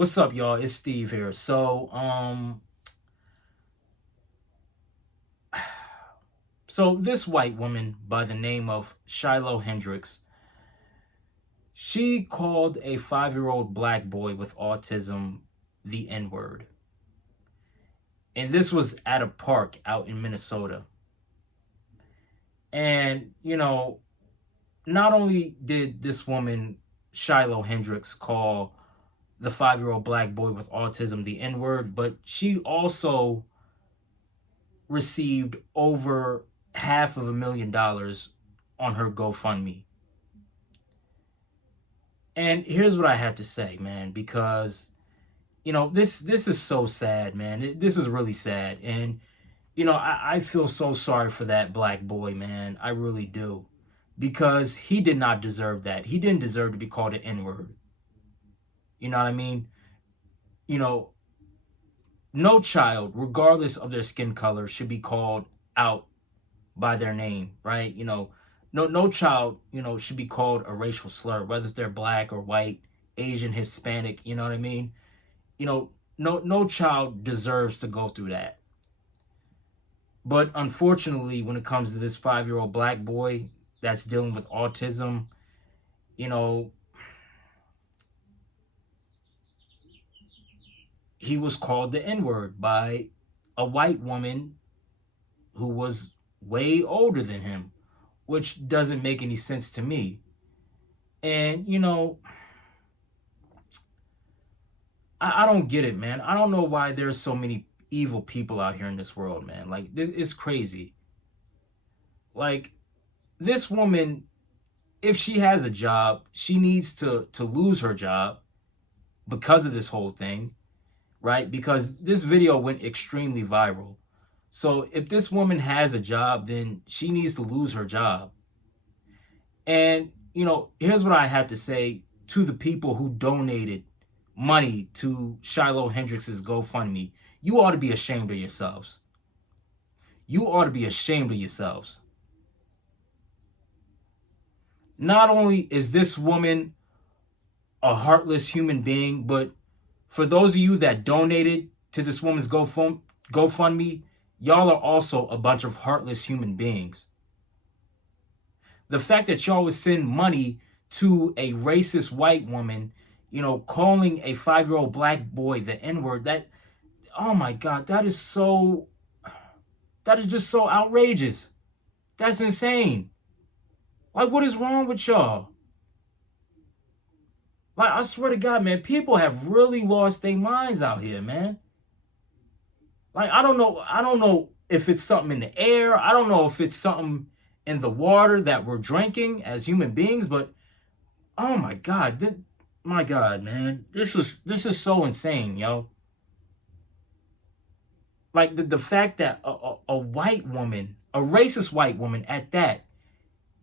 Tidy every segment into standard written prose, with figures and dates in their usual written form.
What's up, y'all? It's Steve here. So this white woman by the name of Shiloh Hendrix, she called a 5-year-old black boy with autism the N-word. And this was at a park out in Minnesota. And, not only did this woman, Shiloh Hendrix, call the 5-year-old black boy with autism the N-word, but she also received over $500,000 on her GoFundMe. And here's what I have to say, man, because this is so sad, man. This is really sad. And I feel so sorry for that black boy, man. I really do. Because he did not deserve that. He didn't deserve to be called an N-word. You know what I mean? You know, no child, regardless of their skin color, should be called out by their name, right? No child, should be called a racial slur, whether they're black or white, Asian, Hispanic, you know what I mean? No child deserves to go through that. But unfortunately, when it comes to this 5-year-old black boy that's dealing with autism, you know, he was called the N-word by a white woman who was way older than him, which doesn't make any sense to me. And, I don't get it, man. I don't know why there's so many evil people out here in this world, man. Like, this is crazy. Like, this woman, if she has a job, she needs to lose her job because of this whole thing, right? Because this video went extremely viral. So if this woman has a job, then she needs to lose her job. And, here's what I have to say to the people who donated money to Shiloh Hendrix's GoFundMe. You ought to be ashamed of yourselves. You ought to be ashamed of yourselves. Not only is this woman a heartless human being, but for those of you that donated to this woman's GoFundMe, y'all are also a bunch of heartless human beings. The fact that y'all would send money to a racist white woman, calling a 5-year-old black boy the N-word, oh my God, that is just so outrageous. That's insane. Like, what is wrong with y'all? Like, I swear to God, man, people have really lost their minds out here, man. Like, I don't know if it's something in the air. I don't know if it's something in the water that we're drinking as human beings, but oh my God, my God, man, this is so insane, yo. Like the fact that a white woman, a racist white woman at that,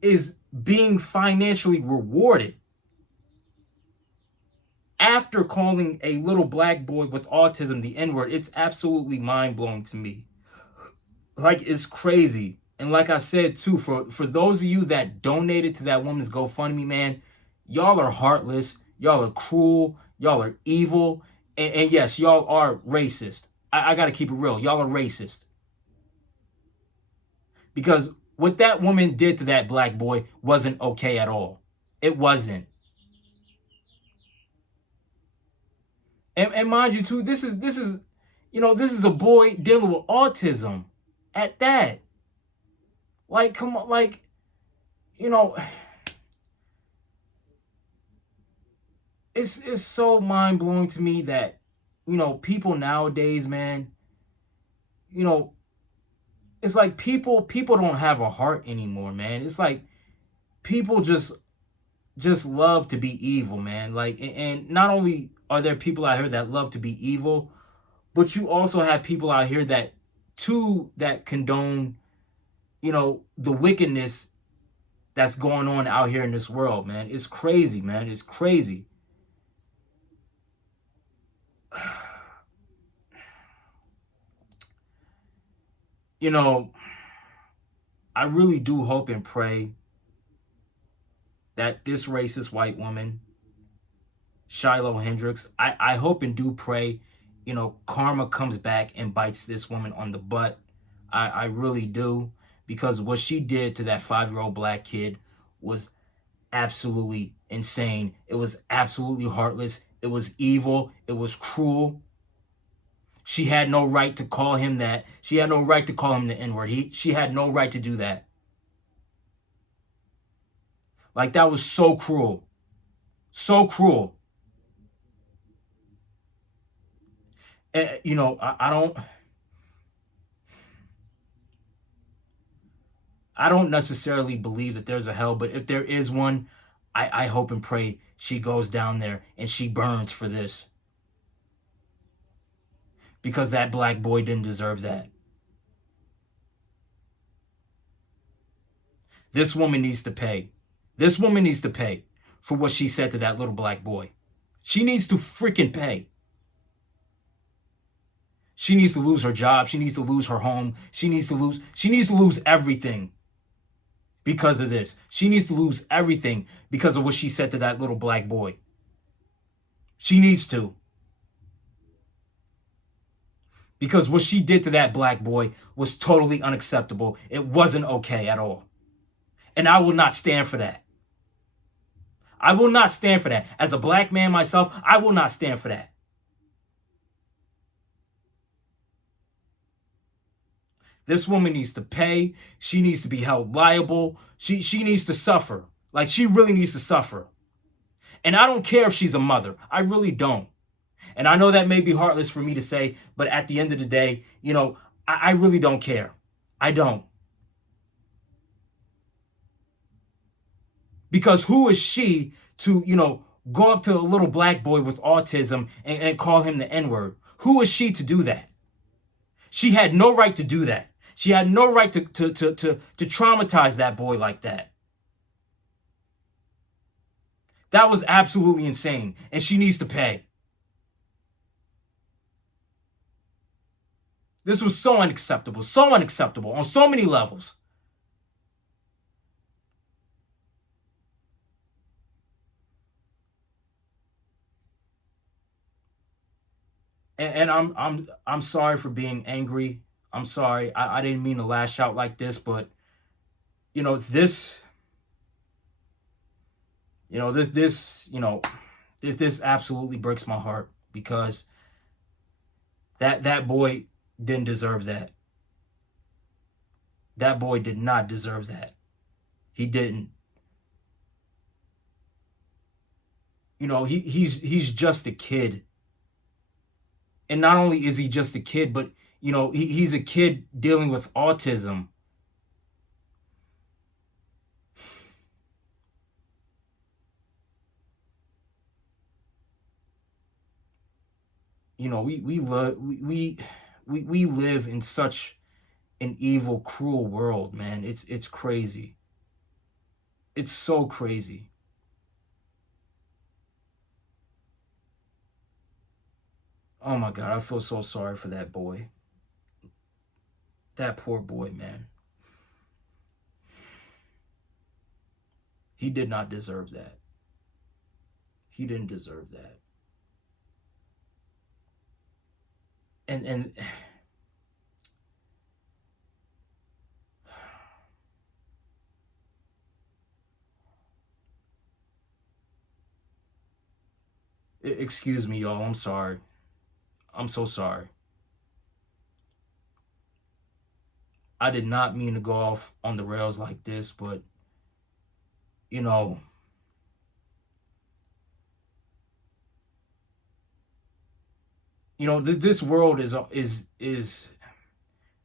is being financially rewarded after calling a little black boy with autism the N-word. It's absolutely mind-blowing to me. Like, it's crazy. And like I said, too, for those of you that donated to that woman's GoFundMe, man, y'all are heartless. Y'all are cruel. Y'all are evil. And yes, y'all are racist. I got to keep it real. Y'all are racist. Because what that woman did to that black boy wasn't okay at all. It wasn't. And mind you, too, this is a boy dealing with autism at that. Like, come on, like, it's so mind blowing to me that, people nowadays, man, it's like people don't have a heart anymore, man. It's like people just love to be evil, man. Like, and not only are there people out here that love to be evil, but you also have people out here that condone, the wickedness that's going on out here in this world, man. It's crazy, man. It's crazy. I really do hope and pray that this racist white woman Shiloh Hendrix. I hope and do pray, karma comes back and bites this woman on the butt. I really do, because what she did to that 5-year-old black kid was absolutely insane. It was absolutely heartless. It was evil. It was cruel. She had no right to call him that. She had no right to call him the N-word. She had no right to do that. Like, that was so cruel. So cruel. And, I don't necessarily believe that there's a hell, but if there is one, I hope and pray she goes down there and she burns for this, because that black boy didn't deserve that. This woman needs to pay. This woman needs to pay for what she said to that little black boy. She needs to freaking pay. She needs to lose her job. She needs to lose her home. She needs to lose everything because of this. She needs to lose everything because of what she said to that little black boy. She needs to. Because what she did to that black boy was totally unacceptable. It wasn't okay at all. And I will not stand for that. I will not stand for that. As a black man myself, I will not stand for that. This woman needs to pay. She needs to be held liable. She needs to suffer. Like, she really needs to suffer. And I don't care if she's a mother. I really don't. And I know that may be heartless for me to say, but at the end of the day, I really don't care. I don't. Because who is she to, go up to a little black boy with autism and call him the N-word? Who is she to do that? She had no right to do that. She had no right to traumatize that boy like that. That was absolutely insane. And she needs to pay. This was so unacceptable on so many levels. And I'm sorry for being angry. I'm sorry. I didn't mean to lash out like this, but this this absolutely breaks my heart, because that boy didn't deserve that. That boy did not deserve that. He didn't. He's just a kid. And not only is he just a kid, but he's a kid dealing with autism. We live in such an evil, cruel world, man. It's crazy. It's so crazy. Oh my God, I feel so sorry for that boy. That poor boy, man. He did not deserve that. He didn't deserve that. And excuse me, y'all. I'm sorry. I'm so sorry. I did not mean to go off on the rails like this, but you know, this world is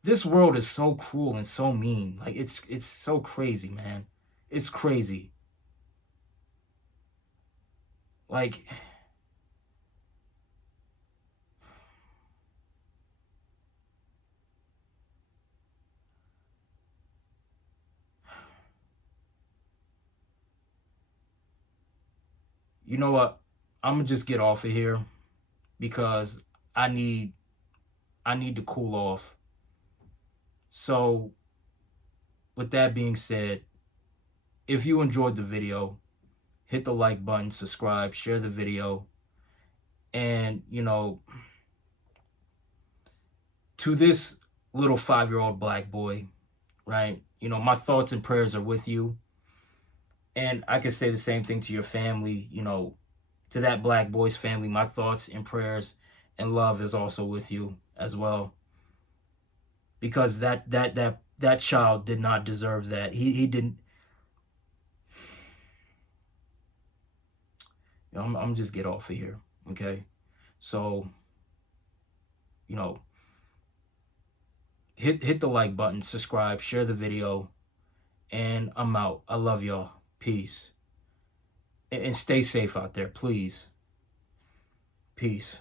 this world is so cruel and so mean. Like, it's so crazy, man. It's crazy. Like, you know what? I'm gonna just get off of here, because I need I need to cool off. So, with that being said, if you enjoyed the video, hit the like button, subscribe, share the video. And, to this little 5-year-old black boy, right? My thoughts and prayers are with you. And I could say the same thing to your family, to that black boy's family. My thoughts and prayers and love is also with you as well, because that child did not deserve that. He didn't. I'm just get off of here, okay? So, you know, hit the like button, subscribe, share the video, and I'm out. I love y'all. Peace. And stay safe out there, please. Peace.